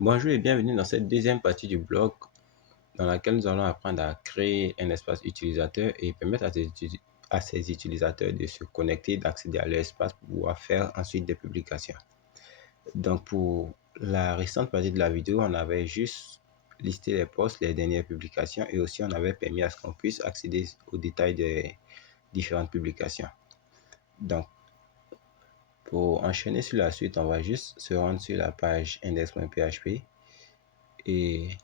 Bonjour et bienvenue dans cette deuxième partie du blog dans laquelle nous allons apprendre à créer un espace utilisateur et permettre à ces utilisateurs de se connecter, d'accéder à l'espace pour pouvoir faire ensuite des publications. Donc pour la récente partie de la vidéo, on avait juste listé les posts, les dernières publications et aussi on avait permis à ce qu'on puisse accéder aux détails des différentes publications. Donc pour enchaîner sur la suite, on va juste se rendre sur la page index.php et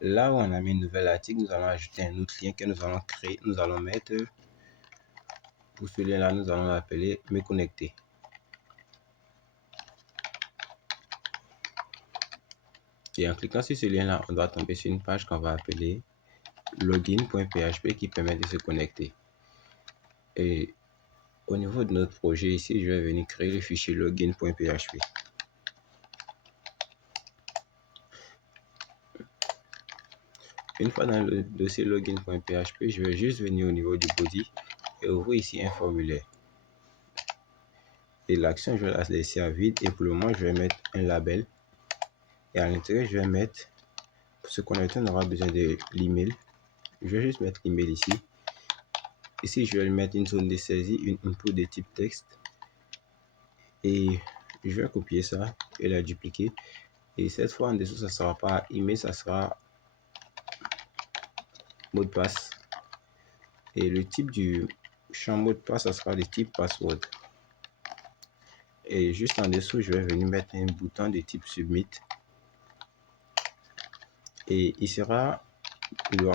là où on a mis un nouvel article, nous allons ajouter un autre lien que nous allons créer. Nous allons mettre, pour ce lien-là, nous allons l'appeler Me connecter. Et en cliquant sur ce lien-là, on doit tomber sur une page qu'on va appeler login.php qui permet de se connecter. Et au niveau de notre projet ici, je vais venir créer le fichier login.php. Une fois dans le dossier login.php, je vais juste venir au niveau du body et ouvrir ici un formulaire. Et l'action, je vais la laisser à vide. Et pour le moment, je vais mettre un label. Et à l'intérieur, je vais mettre, pour se connecter, on aura besoin de l'email. Je vais juste mettre l'email ici. Ici, je vais lui mettre une zone de saisie, une input de type texte. Et je vais copier ça et la dupliquer. Et cette fois, en dessous, ça ne sera pas email, ça sera mot de passe. Et le type du champ mot de passe, ça sera le type password. Et juste en dessous, je vais venir mettre un bouton de type submit. Et il aura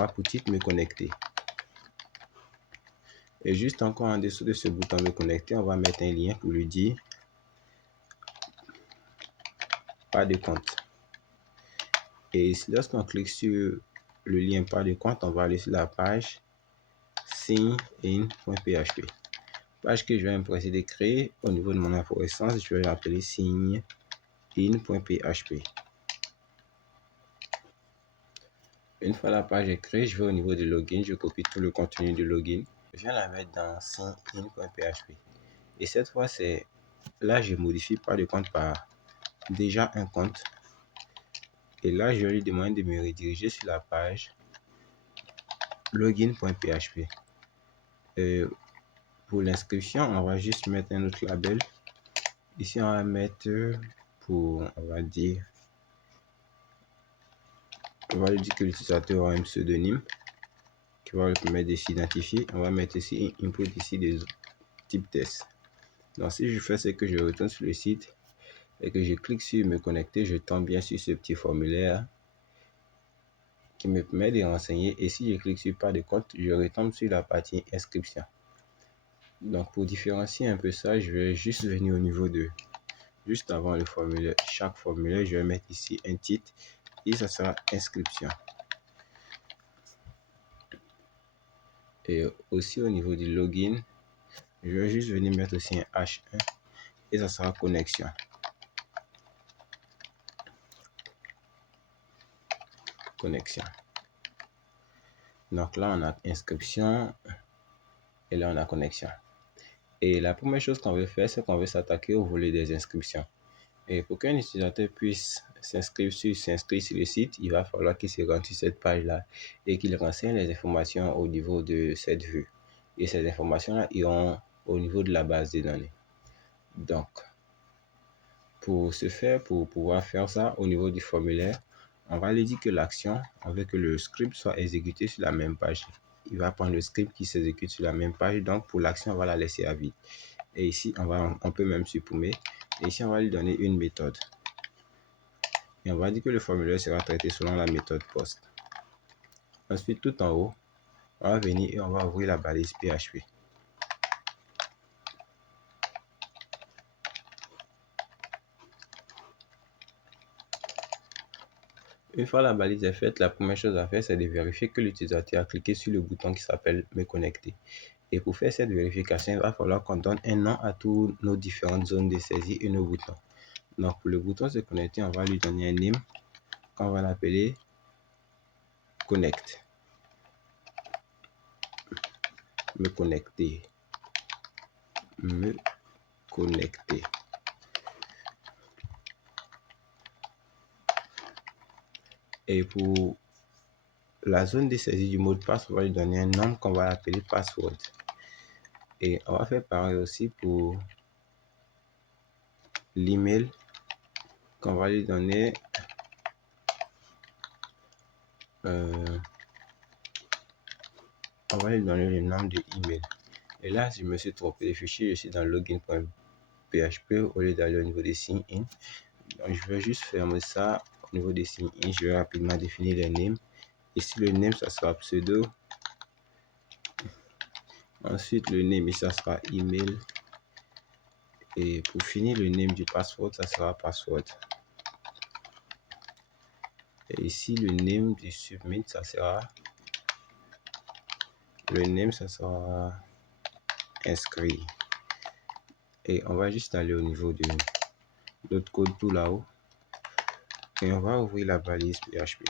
pour titre me connecter. Et juste encore en dessous de ce bouton me connecter, on va mettre un lien pour lui dire pas de compte. Et ici, lorsqu'on clique sur le lien pas de compte, on va aller sur la page signin.php. Page que je vais empresser de créer au niveau de mon inflorescence, je vais l'appeler signin.php. Une fois la page est créée, je vais au niveau de login, je copie tout le contenu du login. Je viens la mettre dans signin.php. Et cette fois, c'est là, je modifie pas de compte par déjà un compte. Et là, je vais lui demander de me rediriger sur la page login.php. Pour l'inscription, on va juste mettre un autre label. Ici, on va mettre on va dire que l'utilisateur aura un pseudonyme qui va lui permettre de s'identifier. On va mettre ici un input ici de type test. Donc, si je fais ce que je retourne sur le site et que je clique sur me connecter, je tombe bien sur ce petit formulaire qui me permet de renseigner. Et si je clique sur pas de compte, je retombe sur la partie inscription. Donc, pour différencier un peu ça, je vais juste venir au niveau de juste avant le formulaire. Chaque formulaire, je vais mettre ici un titre et ça sera inscription. Et aussi au niveau du login, je vais juste venir mettre aussi un H1 et ça sera connexion. Connexion. Donc là, on a inscription et là, on a connexion. Et la première chose qu'on veut faire, c'est qu'on veut s'attaquer au volet des inscriptions. Et pour qu'un utilisateur puisse s'inscrire sur le site, il va falloir qu'il se rende sur cette page-là et qu'il renseigne les informations au niveau de cette vue. Et ces informations-là iront au niveau de la base de données. Donc, pour ce faire, pour pouvoir faire ça au niveau du formulaire, on va lui dire que l'action, on veut que le script soit exécuté sur la même page. Il va prendre le script qui s'exécute sur la même page. Donc, pour l'action, on va la laisser à vide. Et ici, on peut même supprimer. Et ici, on va lui donner une méthode. Et on va dire que le formulaire sera traité selon la méthode POST. Ensuite, tout en haut, on va venir et on va ouvrir la balise PHP. Une fois la balise est faite, la première chose à faire, c'est de vérifier que l'utilisateur a cliqué sur le bouton qui s'appelle Me connecter. Et pour faire cette vérification, il va falloir qu'on donne un nom à toutes nos différentes zones de saisie et nos boutons. Donc, pour le bouton se connecter, on va lui donner un name qu'on va l'appeler Connect. Me connecter. Me connecter. Et pour la zone de saisie du mot de passe, on va lui donner un nom qu'on va appeler password. Et on va faire pareil aussi pour l'email qu'on va lui donner le nom de email. Et là, je me suis trompé de fichier, je suis dans login.php au lieu d'aller au niveau des sign in. Donc, je vais juste fermer ça au niveau des sign in. Je vais rapidement définir le name. Ici, le name, ça sera pseudo. Ensuite, le name, ça sera email. Et pour finir, le name du password, ça sera password. Et ici, le name du submit, ça sera inscrit. Et on va juste aller au niveau de l'autre code tout là-haut. Et on va ouvrir la balise PHP.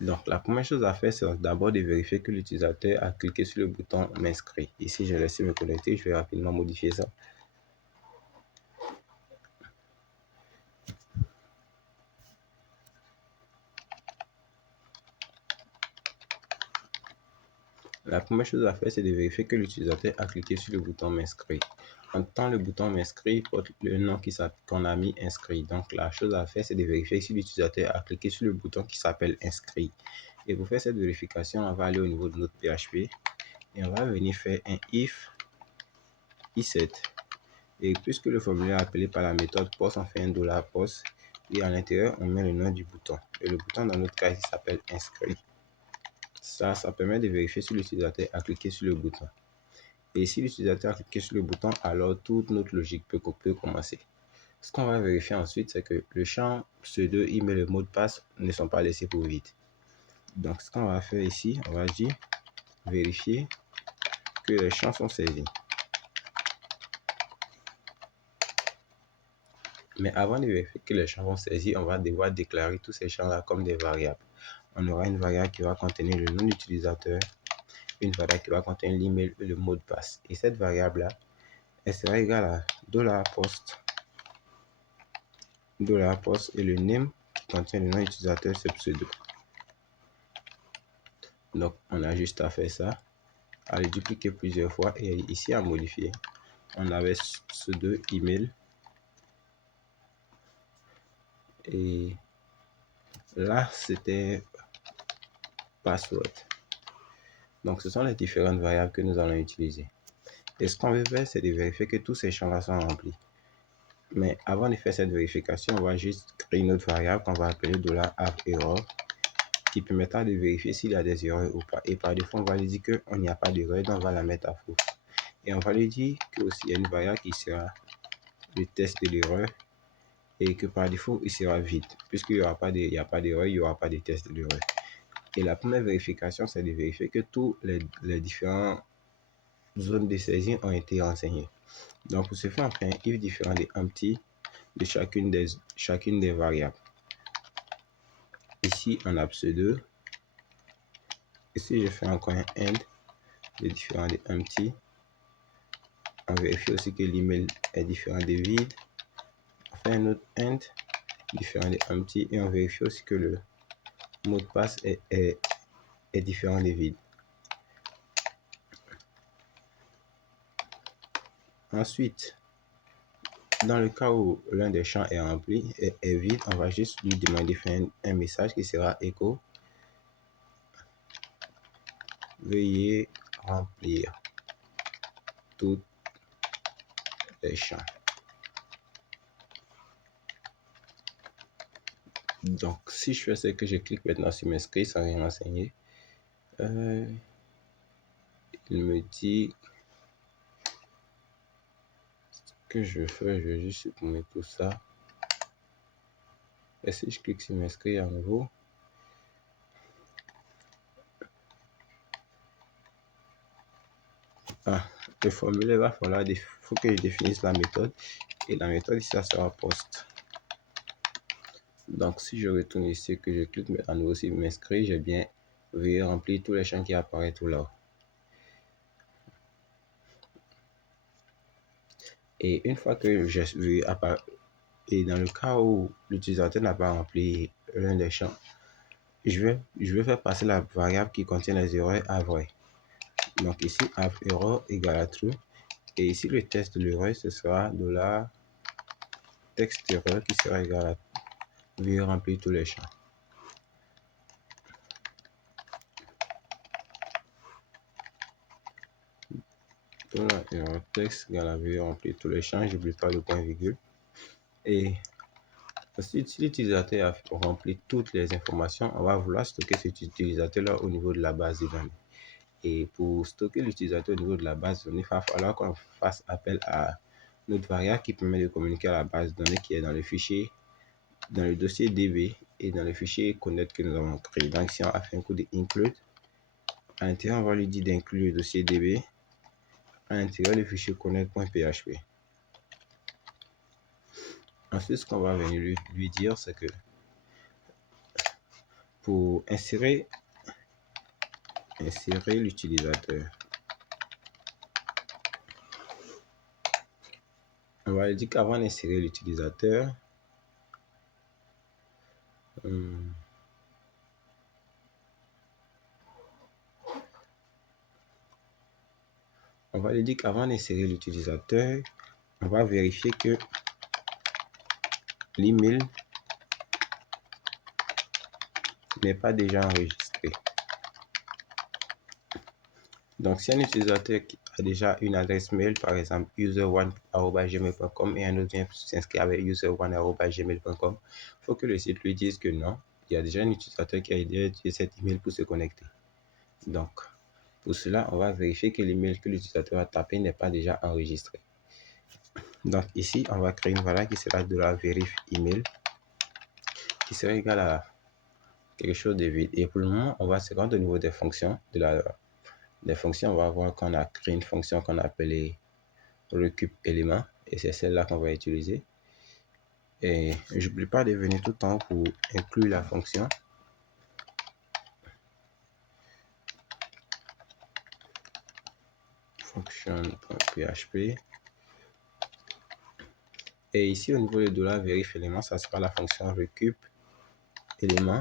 Donc, la première chose à faire, c'est d'abord de vérifier que l'utilisateur a cliqué sur le bouton m'inscrire. Ici, j'ai laissé me connecter. Je vais rapidement modifier ça. La première chose à faire, c'est de vérifier que l'utilisateur a cliqué sur le bouton m'inscrire. En temps, le bouton m'inscrire porte le nom qu'on a mis inscrit. Donc, la chose à faire, c'est de vérifier si l'utilisateur a cliqué sur le bouton qui s'appelle inscrit. Et pour faire cette vérification, on va aller au niveau de notre PHP et on va venir faire un if i7. Et puisque le formulaire est appelé par la méthode post, on fait un $post et à l'intérieur, on met le nom du bouton. Et le bouton, dans notre cas, il s'appelle inscrit. Ça permet de vérifier si l'utilisateur a cliqué sur le bouton. Et si l'utilisateur a cliqué sur le bouton, alors toute notre logique peut commencer. Ce qu'on va vérifier ensuite, c'est que le champ pseudo, email et mot de passe ne sont pas laissés pour vide. Donc, ce qu'on va faire ici, on va dire vérifier que les champs sont saisis. Mais avant de vérifier que les champs sont saisis, on va devoir déclarer tous ces champs-là comme des variables. On aura une variable qui va contenir le nom d'utilisateur, une variable qui va contenir l'email et le mot de passe. Et cette variable-là, elle sera égale à $post et le name qui contient le nom d'utilisateur, c'est pseudo. Donc, on a juste à faire ça, à le dupliquer plusieurs fois et ici à modifier. On avait pseudo email et là, c'était password. Donc, ce sont les différentes variables que nous allons utiliser. Et ce qu'on veut faire, c'est de vérifier que tous ces champs-là sont remplis. Mais avant de faire cette vérification, on va juste créer une autre variable qu'on va appeler $error qui permettra de vérifier s'il y a des erreurs ou pas. Et par défaut, on va lui dire qu'il n'y a pas d'erreur, donc on va la mettre à faux. Et on va lui dire qu'il y a une variable qui sera le test de l'erreur et que par défaut, il sera vide. Puisqu'il n'y a pas d'erreur, il n'y aura pas de test de l'erreur. Et la première vérification, c'est de vérifier que tous les différentes zones de saisie ont été renseignées. Donc, pour ce faire, on fait un if différent de empty de chacune des variables. Ici, on a pseudo. Ici, je fais encore un end de différent de empty. On vérifie aussi que l'email est différent de vide. On fait un autre end différent de empty et on vérifie aussi que le mot de passe est différent de vide. Ensuite, dans le cas où l'un des champs est rempli et est vide, on va juste lui demander de faire un message qui sera echo. Veuillez remplir tous les champs. Donc, si je fais ce que je clique maintenant sur m'inscrire sans rien renseigner, il me dit que je vais juste supprimer tout ça. Et si je clique sur m'inscrire à nouveau, le formulaire va falloir, faut que je définisse la méthode et la méthode ici ça sera post. Donc si je retourne ici que je clique à nouveau sur m'inscrire, j'ai bien veuillez remplir tous les champs qui apparaissent tout là. Et une fois que j'ai vu, et dans le cas où l'utilisateur n'a pas rempli l'un des champs, je vais faire passer la variable qui contient les erreurs à vrai. Donc ici, error égale à true. Et ici, le test de l'erreur, ce sera $text erreur qui sera égal à veuillez remplir tous les champs. Erreur texte égale à veuillez remplir tous les champs. J'oublie pas le point virgule. Et ensuite, si l'utilisateur a rempli toutes les informations, on va vouloir stocker cet utilisateur-là au niveau de la base de données. Et pour stocker l'utilisateur au niveau de la base de données, il va falloir qu'on fasse appel à notre variable qui permet de communiquer à la base de données qui est dans le fichier, dans le dossier DB et dans le fichier connect que nous avons créé. Donc, si on a fait un coup de include, à l'intérieur, on va lui dire d'inclure le dossier DB à l'intérieur du fichier connect.php. Ensuite, ce qu'on va venir lui dire, c'est que pour insérer l'utilisateur, on va lui dire qu'avant d'insérer l'utilisateur, on va lui dire qu'avant d'insérer l'utilisateur, on va vérifier que l'email n'est pas déjà enregistré. Donc, si un utilisateur a déjà une adresse mail, par exemple user1@gmail.com et un autre vient s'inscrire avec user1@gmail.com, il faut que le site lui dise que non, il y a déjà un utilisateur qui a utilisé cet email pour se connecter. Donc, pour cela, on va vérifier que l'email que l'utilisateur a tapé n'est pas déjà enregistré. Donc, ici, on va créer une variable qui sera de la verif email qui sera égale à quelque chose de vide. Et pour le moment, on va se rendre au niveau des fonctions des fonctions. On va voir qu'on a créé une fonction qu'on a appelée recup élément et c'est celle-là qu'on va utiliser. Et j'oublie pas de venir tout le temps pour inclure la fonction. Function.php. Et ici, au niveau de $verif élément, ça sera la fonction recup élément.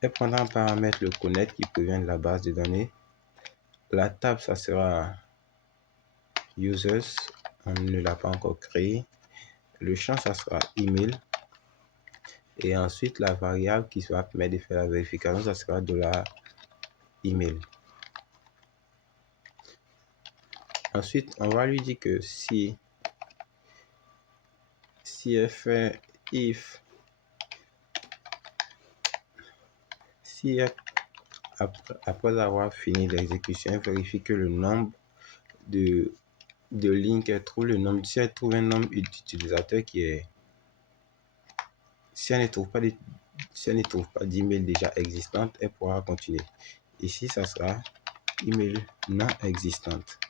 Et prendra en paramètre le connect qui provient de la base de données. La table, ça sera users. On ne l'a pas encore créé. Le champ, ça sera email. Et ensuite, la variable qui va permettre de faire la vérification, ça sera $email. Ensuite, on va lui dire que si elle fait if, si elle, après avoir fini l'exécution, elle vérifie que le nombre de lignes qu'elle trouve, si elle trouve un nombre d'utilisateurs qui est, si elle ne trouve pas d'email déjà existante, elle pourra continuer. Ici, ça sera email non existante.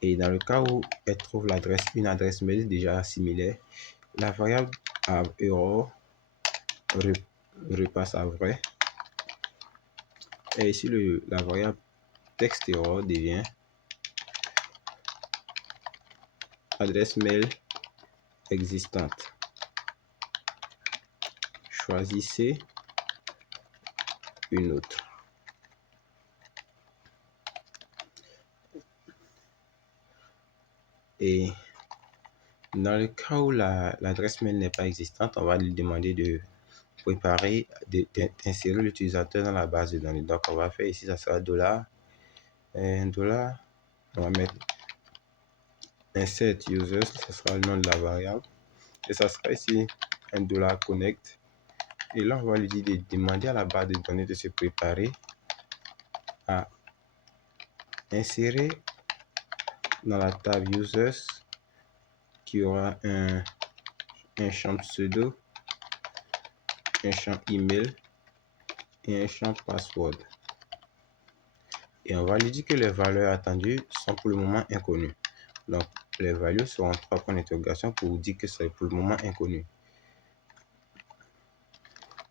Et dans le cas où elle trouve une adresse mail déjà similaire, la variable error repasse à vrai. Et ici, la variable text error devient adresse mail existante. Choisissez une autre. Et dans le cas où l'adresse mail n'est pas existante, on va lui demander de préparer, d'insérer l'utilisateur dans la base de données. Donc, on va faire ici, ça sera $, on va mettre insert users, ce sera le nom de la variable. Et ça sera ici un $connect. Et là, on va lui dire de demander à la base de données de se préparer à insérer dans la table users qui aura un champ pseudo, un champ email et un champ password. Et on va lui dire que les valeurs attendues sont pour le moment inconnues. Donc, les valeurs seront 3 points d'interrogation pour vous dire que c'est pour le moment inconnu.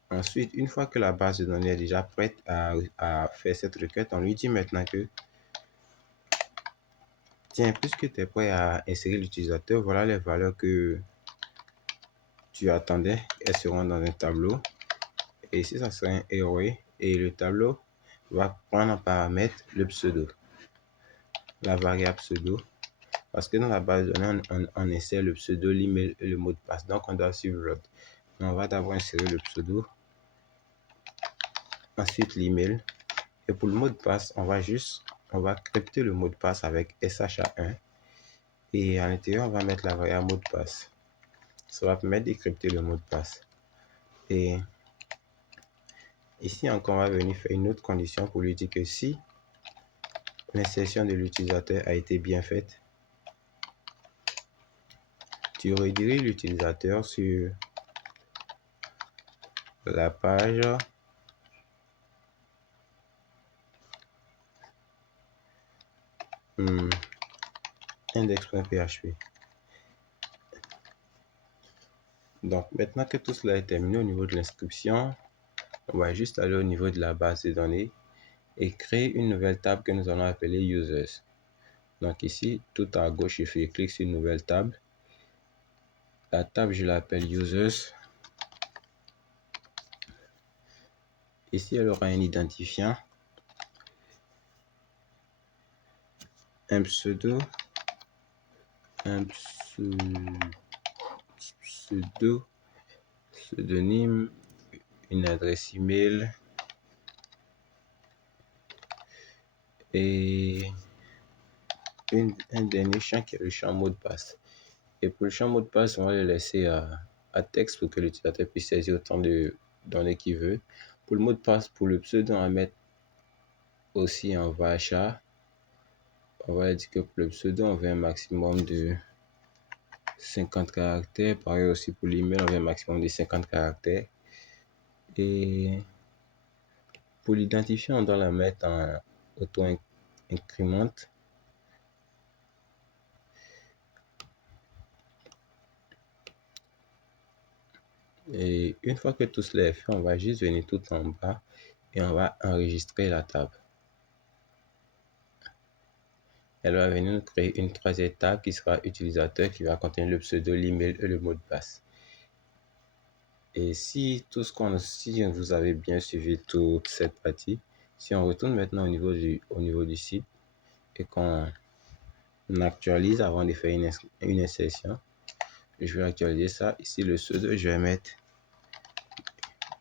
Ensuite, une fois que la base de données est déjà prête à faire cette requête, on lui dit maintenant que Tiens, puisque tu es prêt à insérer l'utilisateur, voilà les valeurs que tu attendais. Elles seront dans un tableau. Et ici, ça sera un array. Et le tableau va prendre en paramètre le pseudo, la variable pseudo. Parce que dans la base de données, on insère le pseudo, l'email et le mot de passe. Donc, on doit suivre l'autre. On va d'abord insérer le pseudo, ensuite l'email. Et pour le mot de passe, on va crypter le mot de passe avec SHA-1. Et à l'intérieur, on va mettre la variable mot de passe. Ça va permettre de crypter le mot de passe. Et ici encore, on va venir faire une autre condition pour lui dire que si l'insertion de l'utilisateur a été bien faite, tu rediriges l'utilisateur sur la page index.php. Donc maintenant que tout cela est terminé au niveau de l'inscription, on va juste aller au niveau de la base de données et créer une nouvelle table que nous allons appeler users. Donc ici, tout à gauche, je fais clic sur une nouvelle table. La table, je l'appelle users. Ici, elle aura un identifiant, un pseudo, pseudonyme, une adresse email et un dernier champ qui est le champ mot de passe. Et pour le champ mot de passe, on va le laisser à texte pour que l'utilisateur puisse saisir autant de données qu'il veut. Pour le mot de passe, pour le pseudo, on va mettre aussi en varchar. On va dire que pour le pseudo, on veut un maximum de 50 caractères. Pareil aussi pour l'email, on veut un maximum de 50 caractères. Et pour l'identifier, on doit la mettre en auto-increment. Et une fois que tout cela est fait, on va juste venir tout en bas et on va enregistrer la table. Elle va venir nous créer une troisième table qui sera utilisateur, qui va contenir le pseudo, l'email et le mot de passe. Et si vous avez bien suivi toute cette partie, si on retourne maintenant au niveau du site et qu'on actualise avant de faire une insertion, je vais actualiser ça. Ici, le pseudo, je vais mettre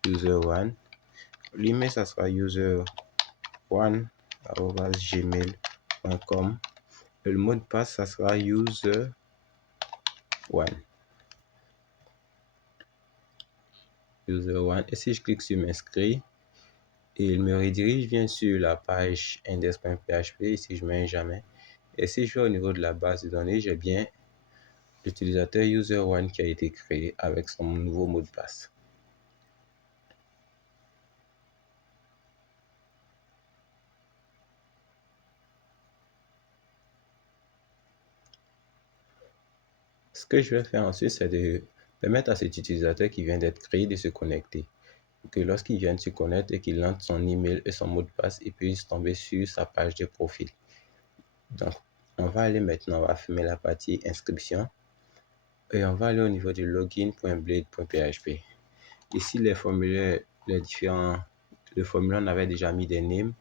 user1. L'email, ça sera user1@gmail.com. Et le mot de passe, ça sera user1. Et si je clique sur m'inscrire, il me redirige bien sur la page index.php. Ici, je mets un jamais. Et si je vais au niveau de la base de données, j'ai bien l'utilisateur user1 qui a été créé avec son nouveau mot de passe. Ce que je vais faire ensuite, c'est de permettre à cet utilisateur qui vient d'être créé de se connecter. Que lorsqu'il vient de se connecter et qu'il entre son email et son mot de passe, il puisse tomber sur sa page de profil. Donc, on va aller maintenant, on va fermer la partie inscription et on va aller au niveau du login.blade.php. Ici, les formulaires, le formulaire, on avait déjà mis des names.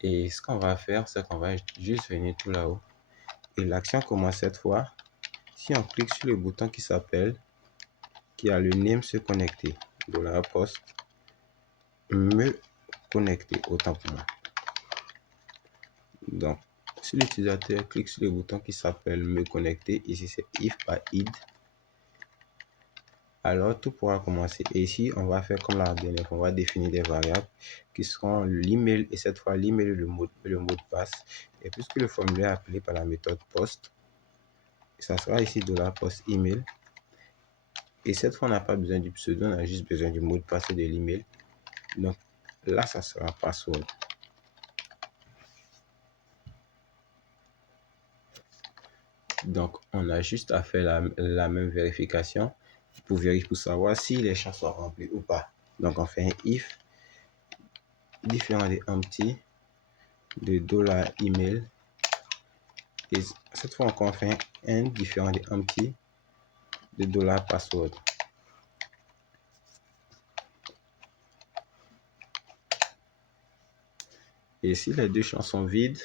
Et ce qu'on va faire, c'est qu'on va juste venir tout là-haut. Et l'action commence cette fois. Si on clique sur le bouton qui s'appelle, qui a le name se connecter, $post, me connecter, autant pour moi. Donc, si l'utilisateur clique sur le bouton qui s'appelle me connecter, ici c'est if par id, alors tout pourra commencer. Et ici, on va faire comme la dernière fois, on va définir des variables qui seront l'email et cette fois l'email et le mot de passe. Et puisque le formulaire est appelé par la méthode post, ça sera ici $post email. Et cette fois, on n'a pas besoin du pseudo, on a juste besoin du mot de passe et de l'email. Donc là, ça sera password. Donc, on a juste à faire la même vérification pour savoir si les champs sont remplis ou pas. Donc, on fait un if différent de empty de $email Et cette fois encore, on fait un différent de empty de $password. Et si les deux champs sont vides,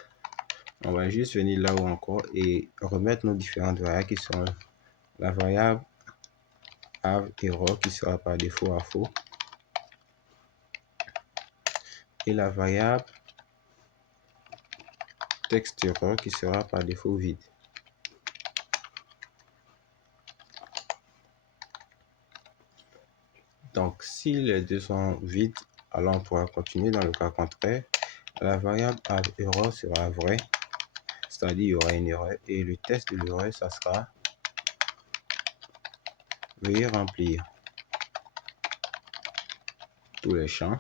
on va juste venir là où encore et remettre nos différentes variables qui sont la variable have error qui sera par défaut à faux et la variable text error qui sera par défaut vide. Donc si les deux sont vides, alors on pourra continuer. Dans le cas contraire, la variable have error sera vraie, c'est-à-dire il y aura une erreur et le test de l'erreur ça sera veuillez remplir tous les champs.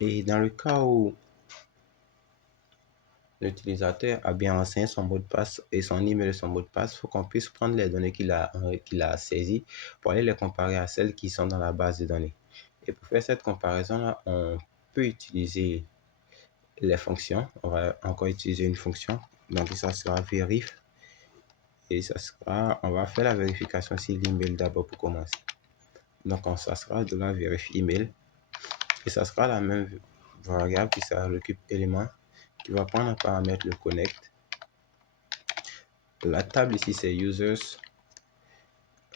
Et dans le cas où l'utilisateur a bien renseigné son mot de passe et son email et son mot de passe, il faut qu'on puisse prendre les données qu'il a saisies pour aller les comparer à celles qui sont dans la base de données. Et pour faire cette comparaison-là, on peut utiliser les fonctions. On va encore utiliser une fonction. Donc ça sera verif. Et ça sera, on va faire la vérification sur l'email d'abord pour commencer. Donc ça sera de la vérif email. Et ça sera la même variable qui sera le cube élément qui va prendre en paramètre le connect. La table ici c'est users.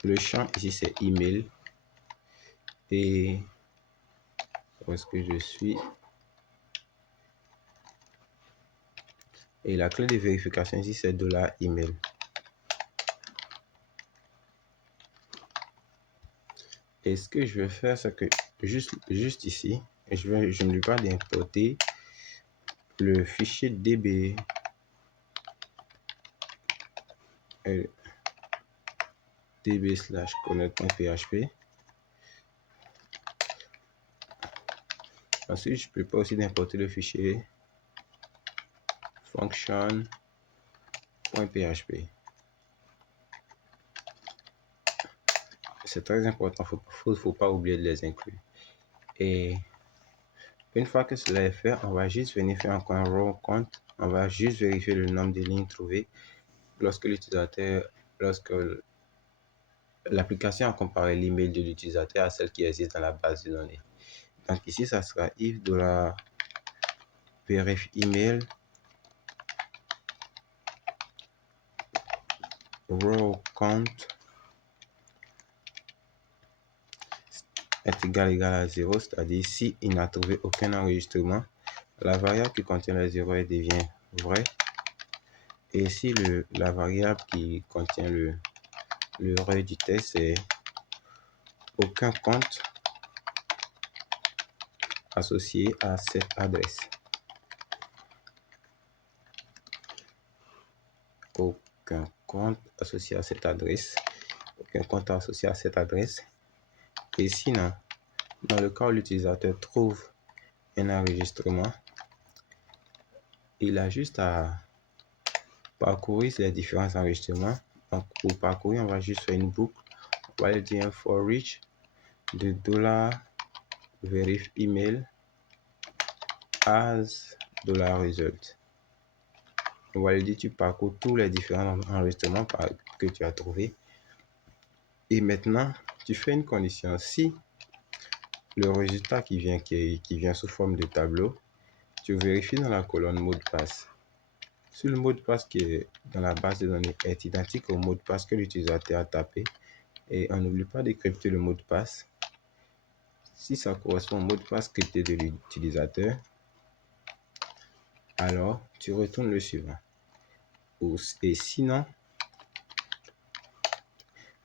Le champ ici c'est email. Et où est-ce que je suis? Et la clé de vérification ici c'est $email. Et ce que je vais faire, c'est que juste ici, je ne vais pas d'importer le fichier db db/connect.php. Ensuite, je peux pas aussi d'importer le fichier function.php. C'est très important, faut pas oublier de les inclure. Et une fois que cela est fait, on va juste venir faire encore un row count. On va juste vérifier le nombre de lignes trouvées lorsque l'application a comparé l'email de l'utilisateur à celle qui existe dans la base de données. Donc ici, ça sera if $verif email row count est égal à 0, c'est-à-dire si il n'a trouvé aucun enregistrement, la variable qui contient les erreurs devient vraie. Et si la variable qui contient l'erreur du test, c'est aucun compte associé à cette adresse. Aucun compte associé à cette adresse. Aucun compte associé à cette adresse. Et sinon, dans le cas où l'utilisateur trouve un enregistrement, il a juste à parcourir les différents enregistrements. Donc pour parcourir, on va juste faire une boucle. On va lui dire un for each de $verif email as $result. On va lui dire tu parcours tous les différents enregistrements que tu as trouvé. Et maintenant, tu fais une condition. Si le résultat qui vient sous forme de tableau, tu vérifies dans la colonne mot de passe. Si le mot de passe qui est dans la base de données est identique au mot de passe que l'utilisateur a tapé, et on n'oublie pas de crypter le mot de passe. Si ça correspond au mot de passe crypté de l'utilisateur, alors tu retournes le suivant. Et sinon,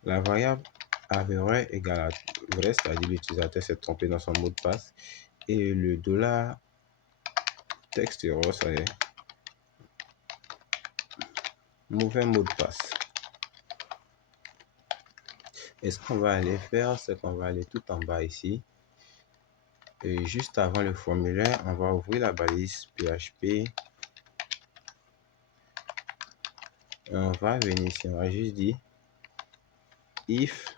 la variable have égale à vrai, c'est-à-dire l'utilisateur s'est trompé dans son mot de passe, et le $text error, ça est mauvais mot de passe. Et ce qu'on va aller faire, c'est qu'on va aller tout en bas ici. Et juste avant le formulaire, on va ouvrir la balise PHP. Et on va venir ici, on va juste dire if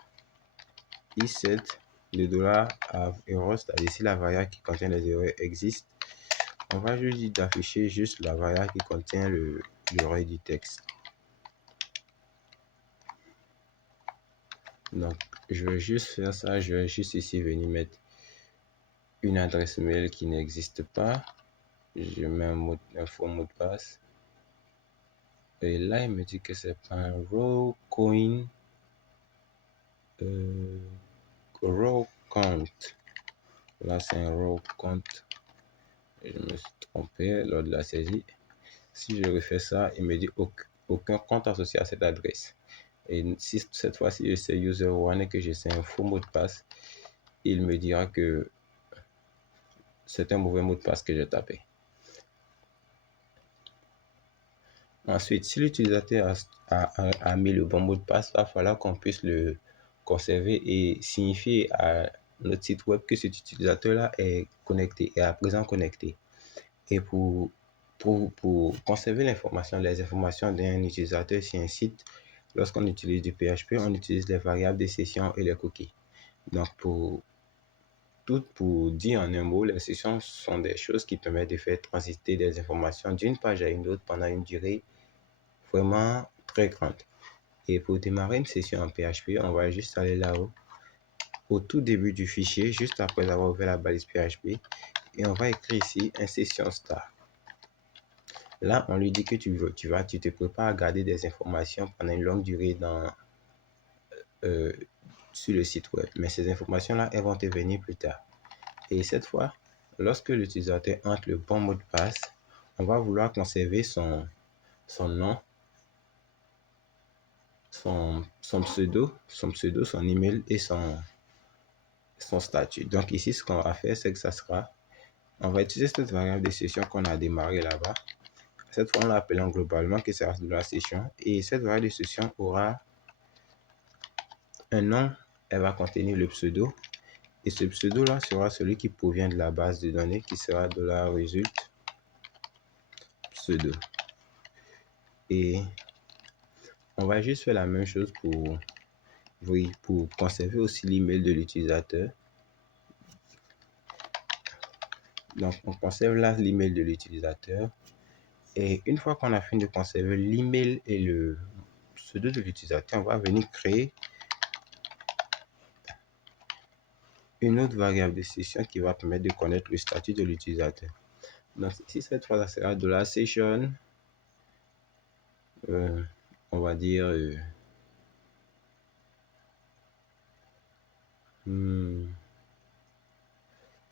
set le $have error, c'est-à-dire si la variable qui contient les erreurs existe, on va juste dire d'afficher juste la variable qui contient le du texte. Donc, je vais juste faire ça. Je vais juste ici venir mettre une adresse mail qui n'existe pas. Je mets un faux mot de passe. Et là, il me dit que c'est pas un raw coin. Raw count. Là, c'est un raw count. Je me suis trompé lors de la saisie. Si je refais ça, il me dit aucun compte associé à cette adresse. Et si cette fois-ci je sais user one et que j'essaie un faux mot de passe, il me dira que c'est un mauvais mot de passe que j'ai tapé. Ensuite, si l'utilisateur a mis le bon mot de passe, il va falloir qu'on puisse le conserver et signifier à notre site web que cet utilisateur-là est connecté, est à présent connecté. Et pour conserver les informations d'un utilisateur sur un site, lorsqu'on utilise du PHP, on utilise les variables de session et les cookies. Donc, pour dire en un mot, les sessions sont des choses qui permettent de faire transiter des informations d'une page à une autre pendant une durée vraiment très grande. Et pour démarrer une session en PHP, on va juste aller là-haut, au tout début du fichier, juste après avoir ouvert la balise PHP, et on va écrire ici un session start. Là, on lui dit que tu te prépares à garder des informations pendant une longue durée sur le site web. Mais ces informations-là, elles vont te venir plus tard. Et cette fois, lorsque l'utilisateur entre le bon mot de passe, on va vouloir conserver son nom, son pseudo, son email et son statut. Donc ici, ce qu'on va faire, c'est que ça sera, on va utiliser cette variable de session qu'on a démarré là-bas. Cette fois, on l'appelons globalement que c'est de la session. Et cette variable de session aura un nom, elle va contenir le pseudo. Et ce pseudo-là sera celui qui provient de la base de données, qui sera $result pseudo. Et on va juste faire la même chose pour conserver aussi l'email de l'utilisateur. Donc, on conserve là l'email de l'utilisateur. Et une fois qu'on a fini de conserver l'email et le pseudo de l'utilisateur, on va venir créer une autre variable de session qui va permettre de connaître le statut de l'utilisateur. Donc, ici, cette fois, ça sera de la session. On va dire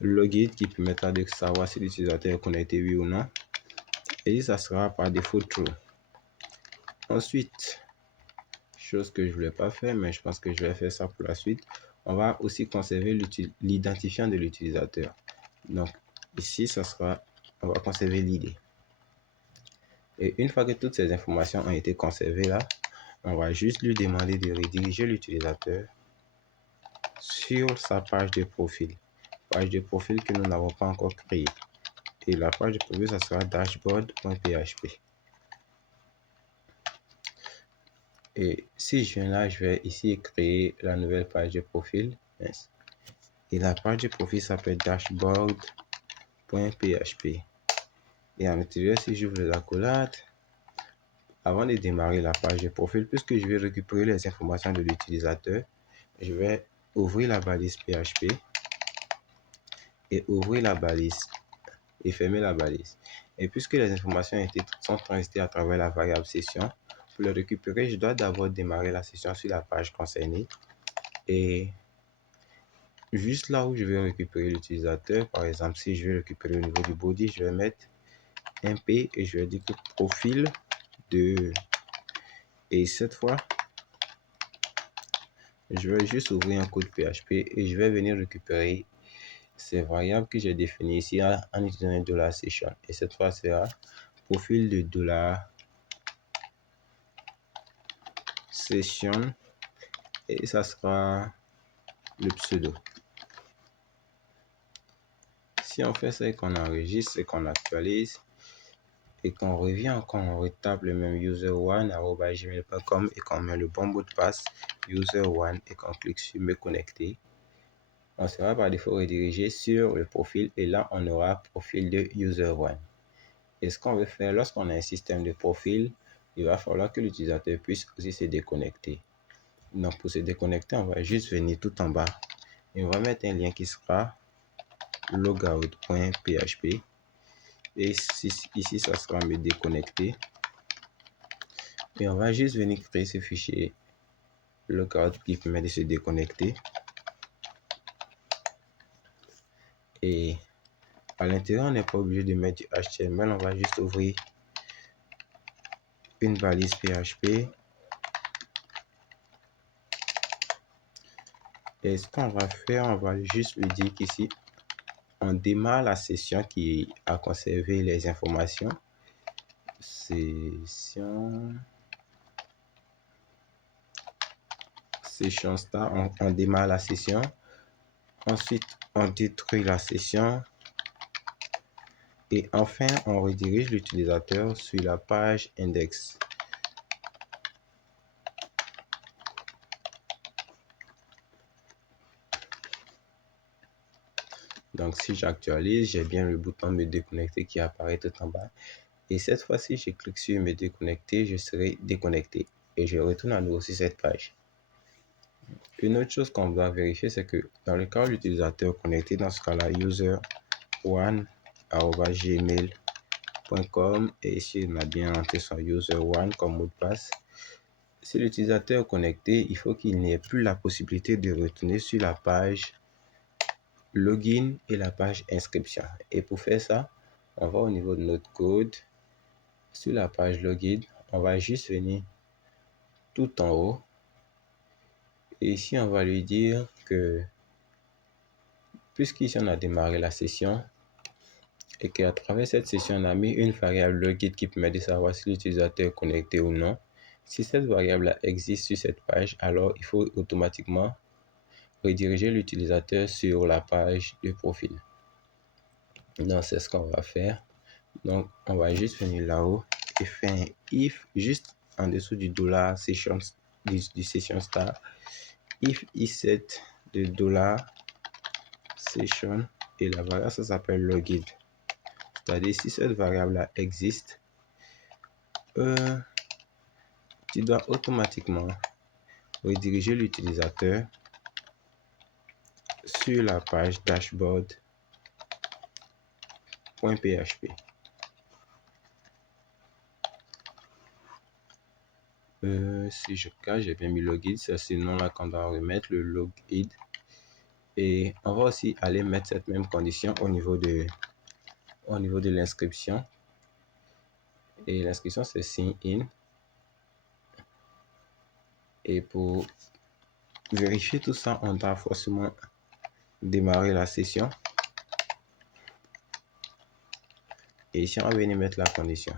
login qui permettra de savoir si l'utilisateur est connecté oui ou non. Et ça sera par défaut true. Ensuite, chose que je ne voulais pas faire, mais je pense que je vais faire ça pour la suite. On va aussi conserver l'identifiant de l'utilisateur. Donc ici, on va conserver l'ID. Et une fois que toutes ces informations ont été conservées là, on va juste lui demander de rediriger l'utilisateur sur sa page de profil. Page de profil que nous n'avons pas encore créée. Et la page de profil, ça sera dashboard.php. Et si je viens là, je vais ici créer la nouvelle page de profil. Et la page de profil s'appelle dashboard.php. Et à l'intérieur, si j'ouvre l'accolade, avant de démarrer la page de profil, puisque je vais récupérer les informations de l'utilisateur, je vais ouvrir la balise PHP et ouvrir la balise et fermer la balise. Et puisque les informations sont transitées à travers la variable session, pour le récupérer, je dois d'abord démarrer la session sur la page concernée. Et juste là où je vais récupérer l'utilisateur, par exemple, si je vais récupérer au niveau du body, je vais mettre un P et je vais dire que profil de... Et cette fois, je vais juste ouvrir un code PHP et je vais venir récupérer ces variables que j'ai définies ici en utilisant $, session. Et cette fois, c'est profil de $session et ça sera le pseudo. Si on fait ça et qu'on enregistre et qu'on actualise et qu'on revient encore, on retape le même user1@gmail.com et qu'on met le bon mot de passe user1 et qu'on clique sur me connecter, on sera par défaut redirigé sur le profil et là, on aura profil de user1. Et ce qu'on veut faire, lorsqu'on a un système de profil, il va falloir que l'utilisateur puisse aussi se déconnecter. Donc, pour se déconnecter, on va juste venir tout en bas et on va mettre un lien qui sera logout.php. Et ici, ça sera me déconnecter. Et on va juste venir créer ce fichier logout qui permet de se déconnecter. Et à l'intérieur, on n'est pas obligé de mettre du HTML. On va juste ouvrir une balise PHP. Et ce qu'on va faire, on va juste lui dire qu'ici, on démarre la session qui a conservé les informations. Session start, on démarre la session. Ensuite, on détruit la session. Et enfin, on redirige l'utilisateur sur la page index. Donc, si j'actualise, j'ai bien le bouton me déconnecter qui apparaît tout en bas. Et cette fois-ci, je clique sur me déconnecter, je serai déconnecté. Et je retourne à nouveau sur cette page. Une autre chose qu'on doit vérifier, c'est que dans le cas où l'utilisateur connecté, dans ce cas-là, user1@gmail.com et ici, on a bien rentré son user1 comme mot de passe. Si l'utilisateur est connecté, il faut qu'il n'y ait plus la possibilité de retourner sur la page login et la page inscription. Et pour faire ça, on va au niveau de notre code. Sur la page login, on va juste venir tout en haut. Et ici, on va lui dire que puisqu'ici, on a démarré la session et qu'à travers cette session, on a mis une variable login qui permet de savoir si l'utilisateur est connecté ou non. Si cette variable existe sur cette page, alors il faut automatiquement rediriger l'utilisateur sur la page de profil. Donc, c'est ce qu'on va faire. Donc, on va juste venir là-haut et faire un if juste en dessous du $session du session start. If is7 de $session et la variable ça s'appelle login. C'est-à-dire si cette variable là existe, tu dois automatiquement rediriger l'utilisateur sur la page dashboard.php. Si je cache, j'ai bien mis login, c'est ce nom-là qu'on doit remettre, le login. Et on va aussi aller mettre cette même condition au niveau de l'inscription. Et l'inscription, c'est sign in. Et pour vérifier tout ça, on doit forcément démarrer la session. Et ici, on va venir mettre la condition.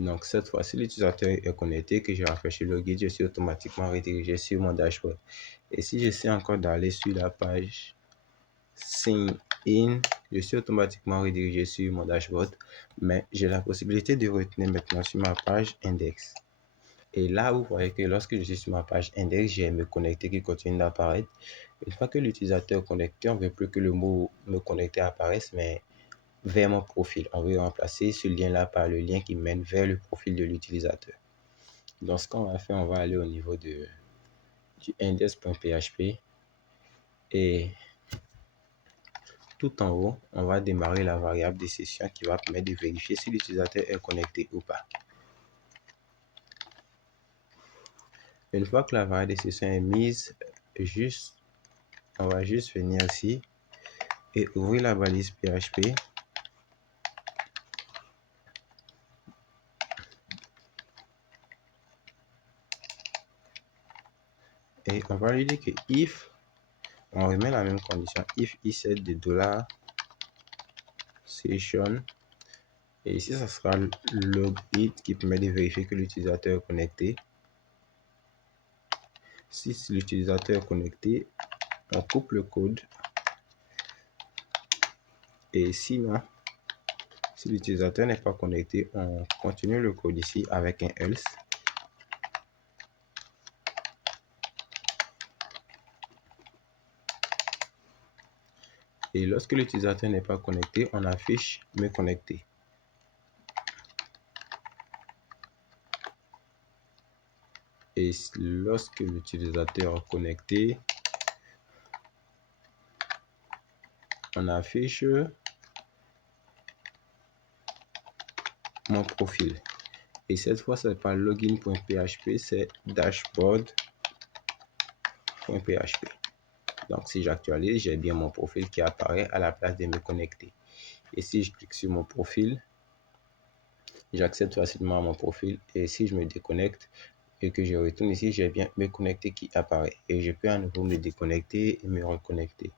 Donc, cette fois-ci, l'utilisateur est connecté, que je rafraîchis le guide, je suis automatiquement redirigé sur mon dashboard. Et si j'essaie encore d'aller sur la page sign in, je suis automatiquement redirigé sur mon dashboard, mais j'ai la possibilité de retourner maintenant sur ma page index. Et là, vous voyez que lorsque je suis sur ma page index, j'ai me connecter qui continue d'apparaître. Une fois que l'utilisateur est connecté, on ne veut plus que le mot me connecter apparaisse, mais vers mon profil. On veut remplacer ce lien-là par le lien qui mène vers le profil de l'utilisateur. Donc, ce qu'on va faire, on va aller au niveau du index.php et tout en haut, on va démarrer la variable de session qui va permettre de vérifier si l'utilisateur est connecté ou pas. Une fois que la variable de session est mise, on va juste venir ici et ouvrir la balise PHP. Et on va lui dire que if, on remet la même condition, if is7 de $session. Et ici, ça sera login qui permet de vérifier que l'utilisateur est connecté. Si l'utilisateur est connecté, on coupe le code. Et sinon, si l'utilisateur n'est pas connecté, on continue le code ici avec un else. Et lorsque l'utilisateur n'est pas connecté, on affiche me connecter. Et lorsque l'utilisateur est connecté, on affiche mon profil. Et cette fois, c'est pas login.php, c'est dashboard.php. Donc, si j'actualise, j'ai bien mon profil qui apparaît à la place de me connecter. Et si je clique sur mon profil, j'accède facilement à mon profil. Et si je me déconnecte et que je retourne ici, j'ai bien me connecter qui apparaît. Et je peux à nouveau me déconnecter et me reconnecter.